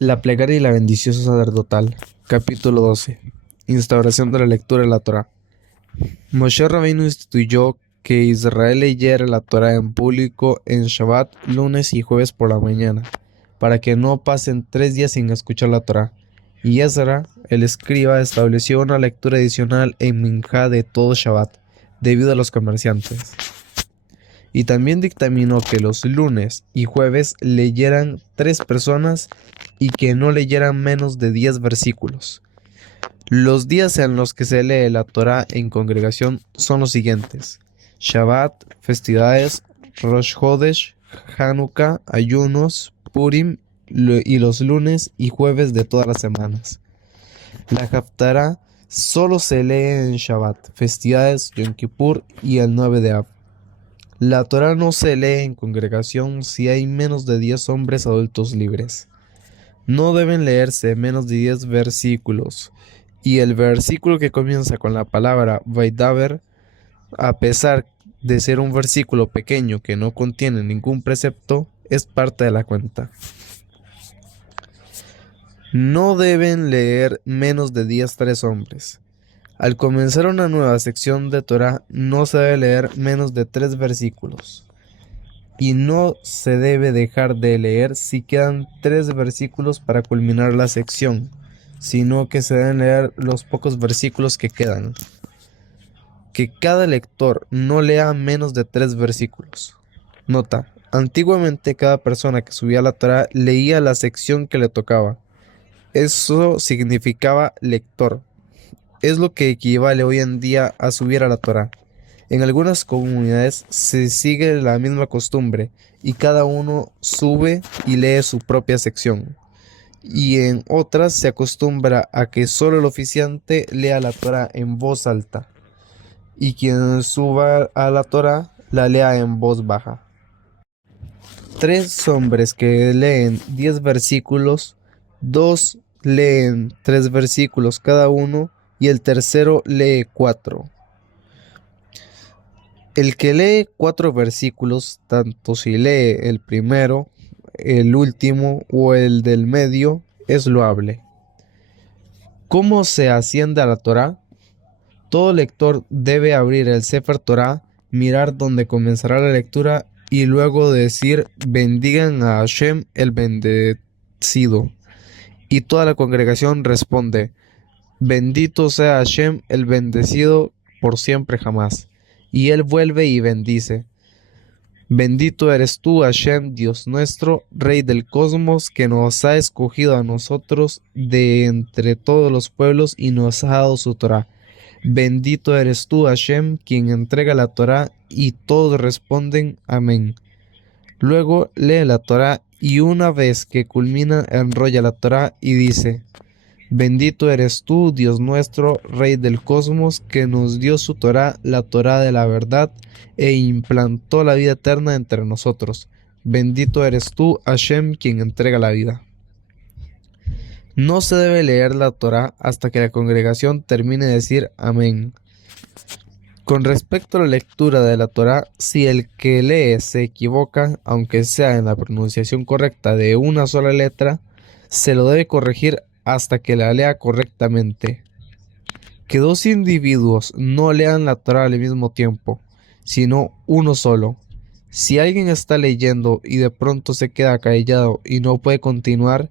La plegaria y la bendición sacerdotal. Capítulo 12. Instauración de la lectura de la Torá. Moshe Rabbeinu instituyó que Israel leyera la Torá en público en Shabbat, lunes y jueves por la mañana, para que no pasen 3 días sin escuchar la Torá. Y Ezra, el escriba, estableció una lectura adicional en Minjá de todo Shabbat, debido a los comerciantes. Y también dictaminó que los lunes y jueves leyeran 3 personas y que no leyeran menos de 10 versículos. Los días en los que se lee la Torá en congregación son los siguientes: Shabbat, festividades, Rosh Hodesh, Hanukkah, ayunos, Purim y los lunes y jueves de todas las semanas. La Haftará solo se lee en Shabbat, festividades, Yom Kippur y el 9 de Av. La Torá no se lee en congregación si hay menos de 10 hombres adultos libres. No deben leerse menos de 10 versículos, y el versículo que comienza con la palabra Vaidaber, a pesar de ser un versículo pequeño que no contiene ningún precepto, es parte de la cuenta. No deben leer menos de 10 tres hombres. Al comenzar una nueva sección de Torá, no se debe leer menos de 3 versículos. Y no se debe dejar de leer si quedan 3 versículos para culminar la sección, sino que se deben leer los pocos versículos que quedan. Que cada lector no lea menos de 3 versículos. Nota: antiguamente cada persona que subía la Torá leía la sección que le tocaba. Eso significaba lector. Es lo que equivale hoy en día a subir a la Torá. En algunas comunidades se sigue la misma costumbre y cada uno sube y lee su propia sección. Y en otras se acostumbra a que solo el oficiante lea la Torá en voz alta y quien suba a la Torá la lea en voz baja. 3 hombres que leen 10 versículos, 2 leen 3 versículos cada uno y el tercero lee 4. El que lee 4 versículos, tanto si lee el primero, el último o el del medio, es loable. ¿Cómo se asciende a la Torá? Todo lector debe abrir el Sefer Torá, mirar dónde comenzará la lectura y luego decir: bendigan a Hashem el bendecido. Y toda la congregación responde: bendito sea Hashem el bendecido por siempre jamás. Y él vuelve y bendice: bendito eres tú, Hashem, Dios nuestro, Rey del cosmos, que nos ha escogido a nosotros de entre todos los pueblos y nos ha dado su Torá. Bendito eres tú, Hashem, quien entrega la Torá, y todos responden amén. Luego lee la Torá y una vez que culmina enrolla la Torá y dice: bendito eres tú, Dios nuestro, Rey del cosmos, que nos dio su Torá, la Torá de la verdad, e implantó la vida eterna entre nosotros. Bendito eres tú, Hashem, quien entrega la vida. No se debe leer la Torá hasta que la congregación termine de decir amén. Con respecto a la lectura de la Torá, si el que lee se equivoca, aunque sea en la pronunciación correcta de una sola letra, se lo debe corregir hasta que la lea correctamente. Que 2 individuos no lean la Torá al mismo tiempo, sino uno solo. Si alguien está leyendo y de pronto se queda callado y no puede continuar,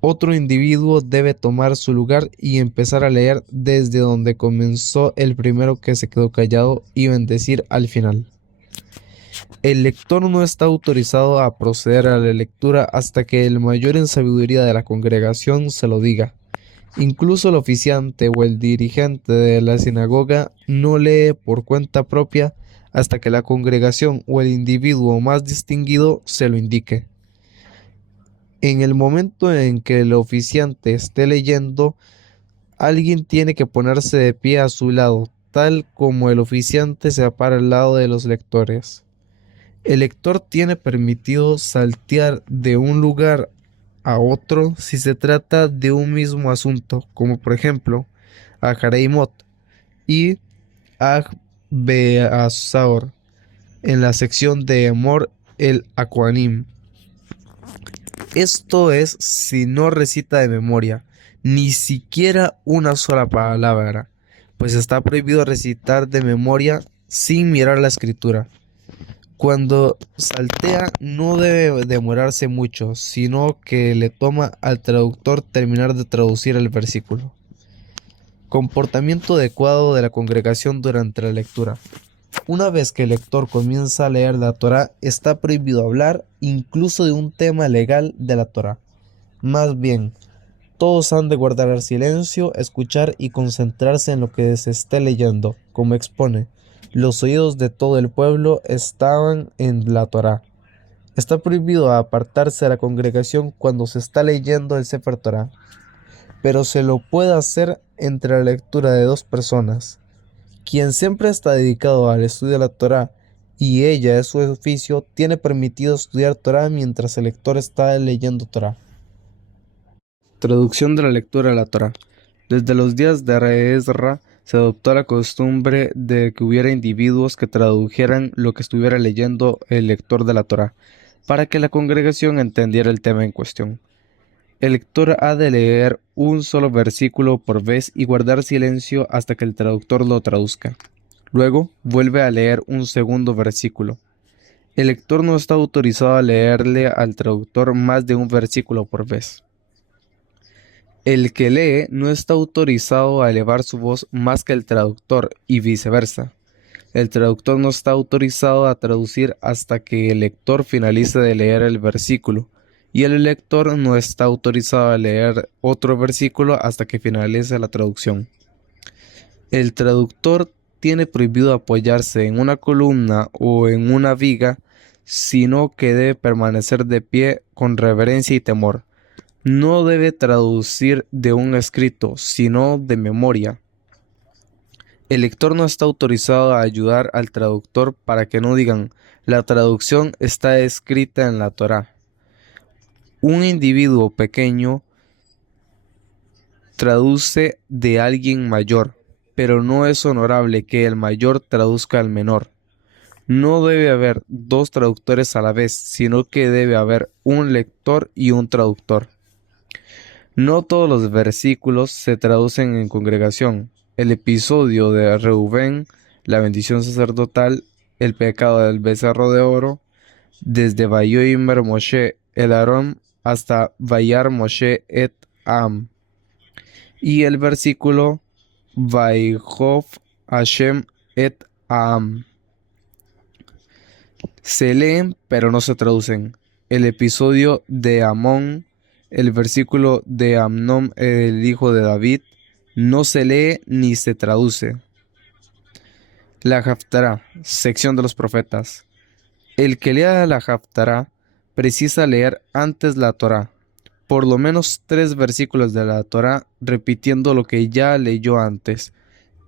otro individuo debe tomar su lugar y empezar a leer desde donde comenzó el primero que se quedó callado y bendecir al final. El lector no está autorizado a proceder a la lectura hasta que el mayor en sabiduría de la congregación se lo diga. Incluso el oficiante o el dirigente de la sinagoga no lee por cuenta propia hasta que la congregación o el individuo más distinguido se lo indique. En el momento en que el oficiante esté leyendo, alguien tiene que ponerse de pie a su lado, tal como el oficiante se para al lado de los lectores. El lector tiene permitido saltear de un lugar a otro si se trata de un mismo asunto, como por ejemplo Ahareimot y Beasaor en la sección de Emor el Aquanim. Esto es si no recita de memoria, ni siquiera una sola palabra, pues está prohibido recitar de memoria sin mirar la escritura. Cuando saltea no debe demorarse mucho, sino que le toma al traductor terminar de traducir el versículo. Comportamiento adecuado de la congregación durante la lectura. Una vez que el lector comienza a leer la Torá, está prohibido hablar incluso de un tema legal de la Torá. Más bien, todos han de guardar el silencio, escuchar y concentrarse en lo que se esté leyendo, como expone. Los oídos de todo el pueblo estaban en la Torá. Está prohibido apartarse de la congregación cuando se está leyendo el Sefer Torá, pero se lo puede hacer entre la lectura de dos personas. Quien siempre está dedicado al estudio de la Torá y ella es su oficio, tiene permitido estudiar Torá mientras el lector está leyendo Torá. Traducción de la lectura de la Torá. Desde los días de Ezra se adoptó la costumbre de que hubiera individuos que tradujeran lo que estuviera leyendo el lector de la Torá, para que la congregación entendiera el tema en cuestión. El lector ha de leer un solo versículo por vez y guardar silencio hasta que el traductor lo traduzca. Luego vuelve a leer un segundo versículo. El lector no está autorizado a leerle al traductor más de un versículo por vez. El que lee no está autorizado a elevar su voz más que el traductor y viceversa. El traductor no está autorizado a traducir hasta que el lector finalice de leer el versículo, y el lector no está autorizado a leer otro versículo hasta que finalice la traducción. El traductor tiene prohibido apoyarse en una columna o en una viga, sino que debe permanecer de pie con reverencia y temor. No debe traducir de un escrito, sino de memoria. El lector no está autorizado a ayudar al traductor para que no digan, la traducción está escrita en la Torá. Un individuo pequeño traduce de alguien mayor, pero no es honorable que el mayor traduzca al menor. No debe haber dos traductores a la vez, sino que debe haber un lector y un traductor. No todos los versículos se traducen en congregación. El episodio de Reubén, la bendición sacerdotal, el pecado del becerro de oro, desde Vayomer Moshe el Aarón hasta Vayar Moshe et Am. Y el versículo Vayhof Hashem et Am. Se leen pero no se traducen. El episodio de Amón, el versículo de Amnón, el hijo de David, no se lee ni se traduce. La Haftará, sección de los profetas. El que lea la Haftará precisa leer antes la Torá, por lo menos 3 versículos de la Torá, repitiendo lo que ya leyó antes,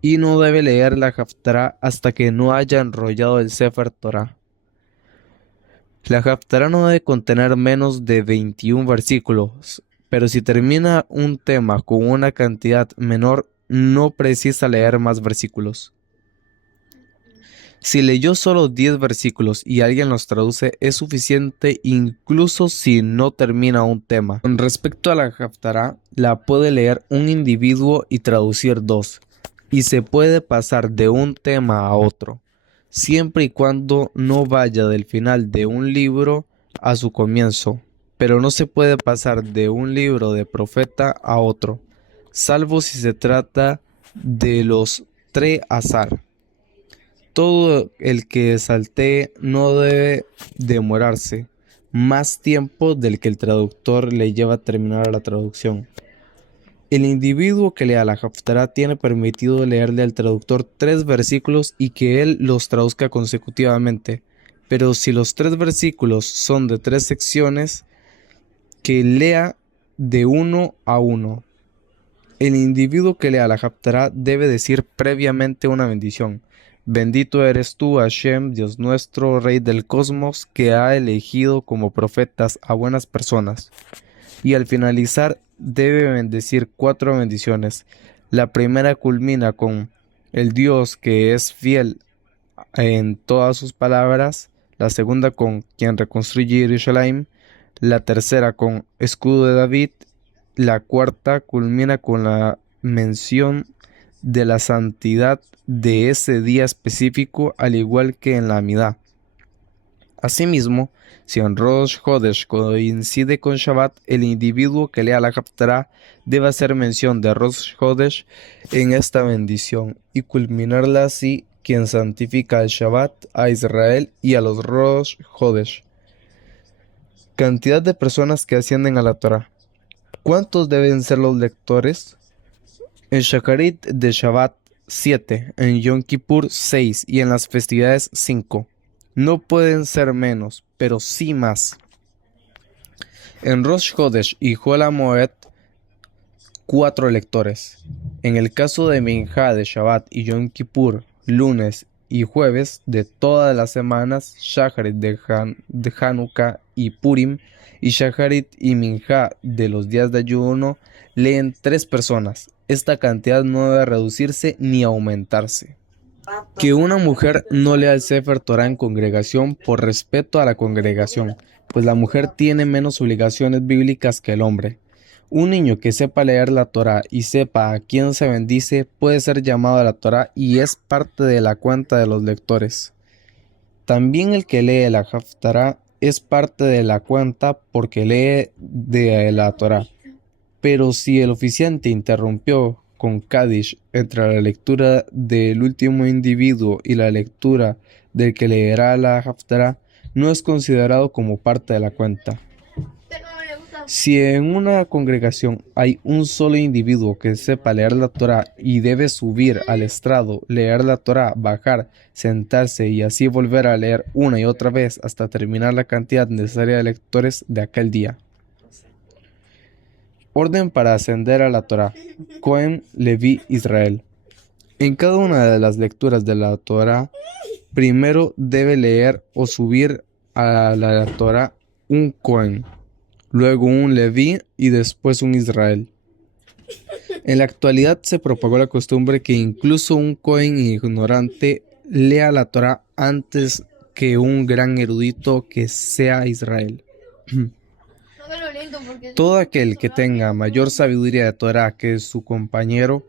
y no debe leer la Haftará hasta que no haya enrollado el Sefer Torá. La Haftará no debe contener menos de 21 versículos, pero si termina un tema con una cantidad menor, no precisa leer más versículos. Si leyó solo 10 versículos y alguien los traduce, es suficiente incluso si no termina un tema. Con respecto a la Haftará, la puede leer un individuo y traducir 2, y se puede pasar de un tema a otro, siempre y cuando no vaya del final de un libro a su comienzo, pero no se puede pasar de un libro de profeta a otro, salvo si se trata de los Tre Azar. Todo el que saltee no debe demorarse más tiempo del que el traductor le lleva a terminar la traducción. El individuo que lea la Haftará tiene permitido leerle al traductor 3 versículos y que él los traduzca consecutivamente, pero si los 3 versículos son de 3 secciones, que lea de uno a uno. El individuo que lea la Haftará debe decir previamente una bendición. Bendito eres tú, Hashem, Dios nuestro, Rey del cosmos, que ha elegido como profetas a buenas personas. Y al finalizar debe bendecir 4 bendiciones. La primera culmina con el Dios que es fiel en todas sus palabras. La segunda con quien reconstruye Jerusalén. la tercera con escudo de David, la cuarta culmina con la mención de la santidad de ese día específico, al igual que en la Amidá. Asimismo, si en Rosh Hodesh coincide con Shabbat, el individuo que lea la Haftarah debe hacer mención de Rosh Hodesh en esta bendición y culminarla así, quien santifica al Shabbat, a Israel y a los Rosh Hodesh. Cantidad de personas que ascienden a la Torah. ¿Cuántos deben ser los lectores? En Shacharit de Shabbat 7, en Yom Kippur 6 y en las festividades 5. No pueden ser menos, pero sí más. En Rosh Hodesh y Hol HaMoed, 4 lectores. En el caso de Minjá de Shabbat y Yom Kippur, lunes y jueves de todas las semanas, Shacharit de Hanukkah y Purim, y Shacharit y Minjá de los días de ayuno, leen 3 personas. Esta cantidad no debe reducirse ni aumentarse. Que una mujer no lea el Sefer Torah en congregación por respeto a la congregación, pues la mujer tiene menos obligaciones bíblicas que el hombre. Un niño que sepa leer la Torah y sepa a quién se bendice puede ser llamado a la Torah y es parte de la cuenta de los lectores. También el que lee la Haftarah es parte de la cuenta porque lee de la Torah. Pero si el oficiante interrumpió con Kaddish entre la lectura del último individuo y la lectura del que leerá la Haftarah, no es considerado como parte de la cuenta. Si en una congregación hay un solo individuo que sepa leer la Torah y debe subir al estrado, leer la Torah, bajar, sentarse y así volver a leer una y otra vez hasta terminar la cantidad necesaria de lectores de aquel día. Orden para ascender a la Torah. Cohen, Leví, Israel. En cada una de las lecturas de la Torah, primero debe leer o subir a la Torah un Cohen, luego un Leví y después un Israel. En la actualidad se propagó la costumbre que incluso un Cohen ignorante lea la Torah antes que un gran erudito que sea Israel. Todo aquel que tenga mayor sabiduría de Torah que su compañero,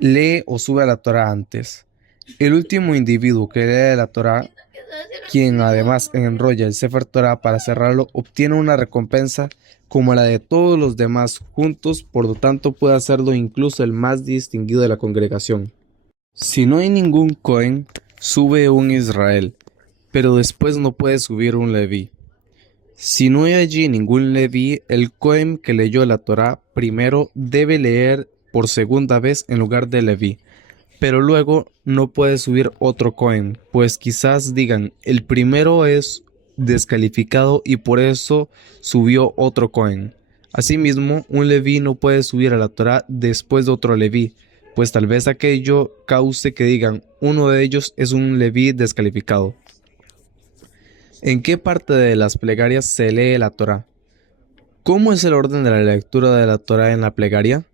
lee o sube a la Torah antes. El último individuo que lee la Torah, quien además enrolla el Sefer Torah para cerrarlo, obtiene una recompensa como la de todos los demás juntos, por lo tanto puede hacerlo incluso el más distinguido de la congregación. Si no hay ningún Cohen, sube un Israel, pero después no puede subir un Leví. Si no hay allí ningún Leví, el Cohen que leyó la Torah primero debe leer por segunda vez en lugar de Leví, pero luego no puede subir otro Cohen, pues quizás digan, el primero es descalificado y por eso subió otro Cohen. Asimismo, un Leví no puede subir a la Torah después de otro Leví, pues tal vez aquello cause que digan, uno de ellos es un Leví descalificado. ¿En qué parte de las plegarias se lee la Torah? ¿Cómo es el orden de la lectura de la Torah en la plegaria?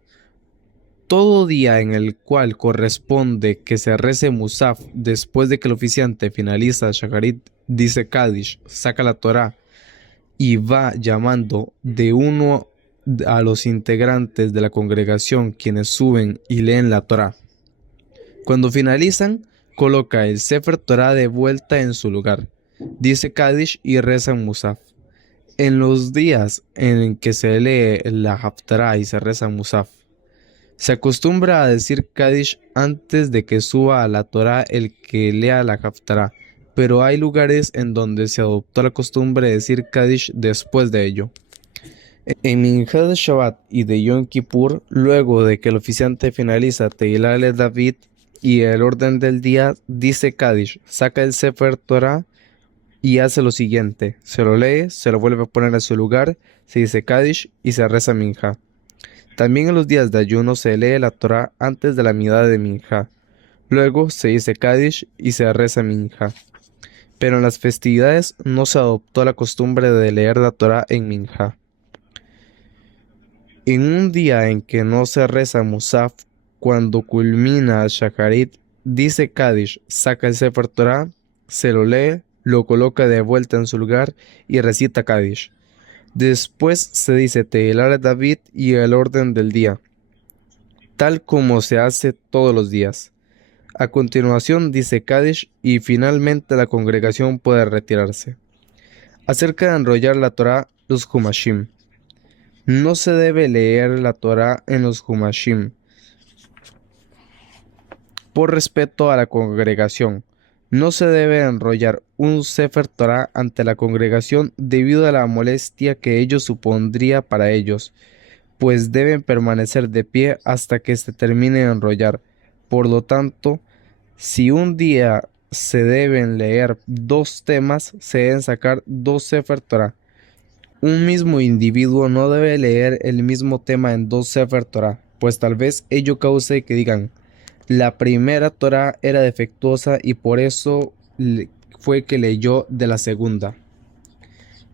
Todo día en el cual corresponde que se rece Musaf después de que el oficiante finaliza Shacharit, dice Kaddish, saca la Torah y va llamando de uno a los integrantes de la congregación quienes suben y leen la Torah. Cuando finalizan, coloca el Sefer Torah de vuelta en su lugar. Dice Kaddish y reza Musaf. En los días en que se lee la Haftarah y se reza Musaf, se acostumbra a decir Kaddish antes de que suba a la Torah el que lea la Haftarah, pero hay lugares en donde se adoptó la costumbre de decir Kaddish después de ello. En Minjá de Shabbat y de Yom Kippur, luego de que el oficiante finaliza Teilá le David y el orden del día, dice Kaddish, saca el Sefer Torah y hace lo siguiente, se lo lee, se lo vuelve a poner a su lugar, se dice Kaddish y se reza Minjá. También en los días de ayuno se lee la Torah antes de la midá de Minjá. Luego se dice Kaddish y se reza Minjá. Pero en las festividades no se adoptó la costumbre de leer la Torah en Minjá. En un día en que no se reza Musaf, cuando culmina Shacharit, dice Kaddish, saca el Sefer Torah, se lo lee, lo coloca de vuelta en su lugar y recita Kaddish. Después se dice Tehilah de David y el orden del día, tal como se hace todos los días. A continuación dice Kadish y finalmente la congregación puede retirarse. Acerca de enrollar la Torá, los Humashim. No se debe leer la Torá en los Humashim, por respeto a la congregación. No se debe enrollar un Sefer Torah ante la congregación debido a la molestia que ello supondría para ellos, pues deben permanecer de pie hasta que se termine de enrollar. Por lo tanto, si un día se deben leer dos temas, se deben sacar dos Sefer Torah. Un mismo individuo no debe leer el mismo tema en dos Sefer Torah, pues tal vez ello cause que digan: la primera Torah era defectuosa y por eso fue que leyó de la segunda.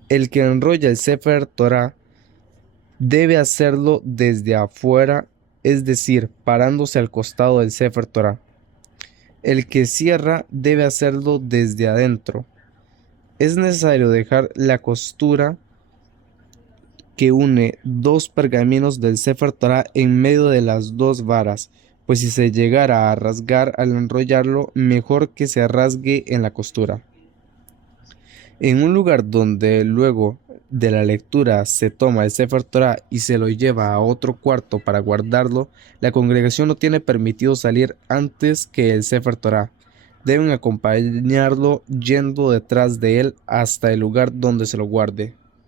El que enrolla el Sefer Torah debe hacerlo desde afuera, es decir, parándose al costado del Sefer Torah. El que cierra debe hacerlo desde adentro. Es necesario dejar la costura que une dos pergaminos del Sefer Torah en medio de las dos varas, pues si se llegara a rasgar al enrollarlo, mejor que se rasgue en la costura. En un lugar donde luego de la lectura se toma el Sefer Torah y se lo lleva a otro cuarto para guardarlo, la congregación no tiene permitido salir antes que el Sefer Torah. Deben acompañarlo yendo detrás de él hasta el lugar donde se lo guarde.